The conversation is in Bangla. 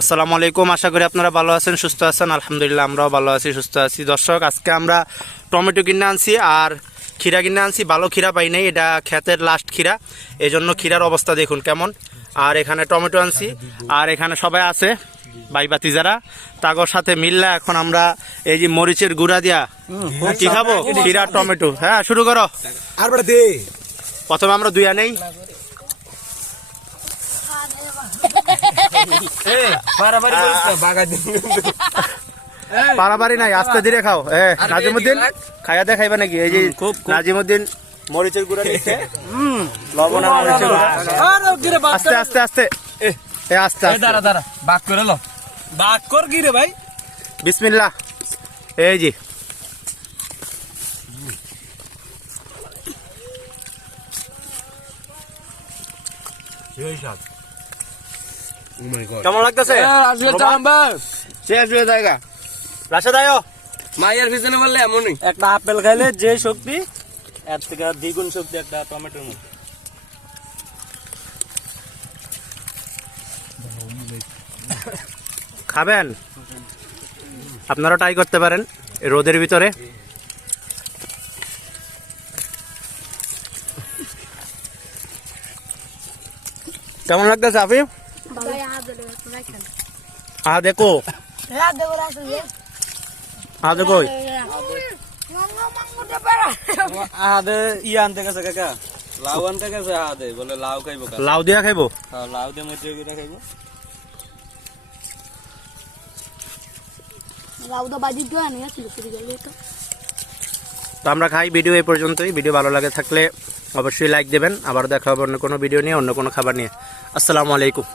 আসসালামু আলাইকুম, আশা করি আপনারা ভালো আছেন, সুস্থ আছেন। আলহামদুলিল্লাহ আমরাও ভালো আছি, সুস্থ আছি। দর্শক, আজকে আমরা টমেটো কিনে আনছি আর ক্ষীরা কিনে আনছি। ভালো ক্ষীরা পাই নাই, এটা ক্ষেতের লাস্ট ক্ষীরা, এই জন্য ক্ষীরার অবস্থা দেখুন কেমন। আর এখানে টমেটো আনছি, আর এখানে সবাই আছে ভাইবাতি যারা, তাগর সাথে মিললে এখন আমরা এই যে মরিচের গুঁড়া দিয়া কি খাবো, ক্ষীরা টমেটো। হ্যাঁ, শুরু করো। প্রথমে আমরা দুইয়া নেই, পারাবারি নাই, আস্তে ধীরে খাও। নাজিমুদ্দিন খাইয়া দেখাইবা নাকি? এই যে নাজিমুদ্দিন মরিচের গুঁড়া দিচ্ছে, লবণ আর মরিচের গুঁড়া। আস্তে আস্তে আস্তে আস্তে আস্তে বাক করে লো, বাক কর কি রে ভাই। বিসমিল্লাহ। এই যে কেমন লাগতেছে? শেষ হয়ে জায়গা রাশে দাও মায়ের পিছনে বললে এমনই। একটা আপেল খাইলে যে শক্তি, এর থেকে দ্বিগুণ শক্তি একটা টমেটোর মধ্যে। খাবেন? আপনারা ট্রাই করতে পারেন এই রোদের ভিতরে। কেমন লাগতেছে আফিফ? দেখো দেখো আনতে গেছে কাকা, লাউ আনতে গেছে। বলে লাউ খাইবো, লাউ দিয়া খাইবো। লাউ দিয়ে মরিচের গুঁড়া খাইবো। তো আমরা খাই। ভিডিও এই পর্যন্তই। ভিডিও ভালো লাগে থাকলে অবশ্যই লাইক দেবেন। আবার দেখা হবে অন্য কোনো ভিডিও নিয়ে, অন্য কোনো খাবার নিয়ে। আসসালামু আলাইকুম।